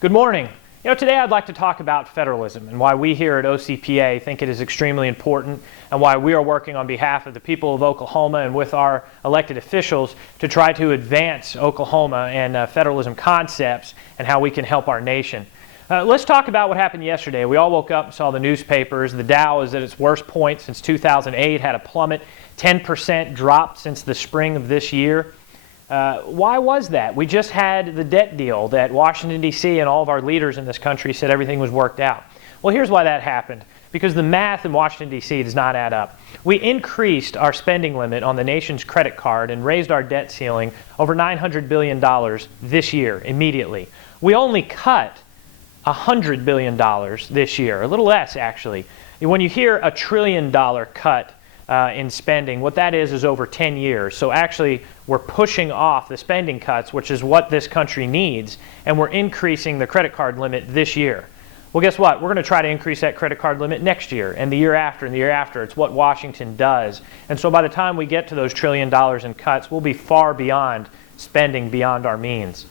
Good morning. Today I'd like to talk about federalism and why we here at OCPA think it is extremely important and why we are working on behalf of the people of Oklahoma and with our elected officials to try to advance Oklahoma and federalism concepts and how we can help our nation. Let's talk about what happened yesterday. We all woke up and saw the newspapers. The Dow is at its worst point since 2008, had a plummet, 10% drop since the spring of this year. Why was that? We just had the debt deal that Washington, D.C. and all of our leaders in this country said everything was worked out. Well, here's why that happened. Because the math in Washington, D.C. does not add up. We increased our spending limit on the nation's credit card and raised our debt ceiling over $900 billion this year, immediately. We only cut $100 billion this year, a little less actually. When you hear $1 trillion cut in spending, what that is over 10 years. So actually, we're pushing off the spending cuts, which is what this country needs, and we're increasing the credit card limit this year. Well, guess what? We're going to try to increase that credit card limit next year, and the year after, and the year after. It's what Washington does. And so by the time we get to those $1 trillion in cuts, we'll be far beyond spending beyond our means.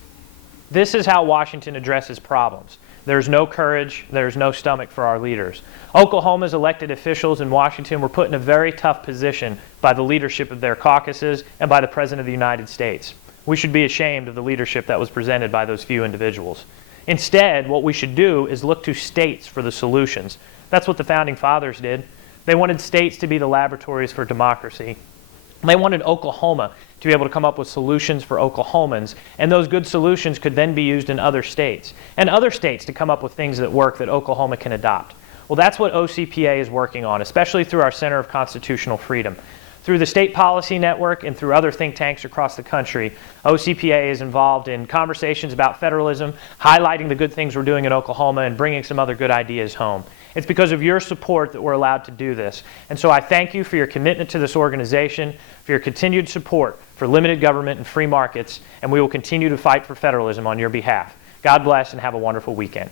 This is how Washington addresses problems. There's no courage, there's no stomach for our leaders. Oklahoma's elected officials in Washington were put in a very tough position by the leadership of their caucuses and by the President of the United States. We should be ashamed of the leadership that was presented by those few individuals. Instead, what we should do is look to states for the solutions. That's what the Founding Fathers did. They wanted states to be the laboratories for democracy. They wanted Oklahoma to be able to come up with solutions for Oklahomans, and those good solutions could then be used in other states, and other states to come up with things that work that Oklahoma can adopt. Well, that's what OCPA is working on, especially through our Center of Constitutional Freedom. Through the State Policy Network and through other think tanks across the country, OCPA is involved in conversations about federalism, highlighting the good things we're doing in Oklahoma, and bringing some other good ideas home. It's because of your support that we're allowed to do this. And so I thank you for your commitment to this organization, for your continued support for limited government and free markets, and we will continue to fight for federalism on your behalf. God bless and have a wonderful weekend.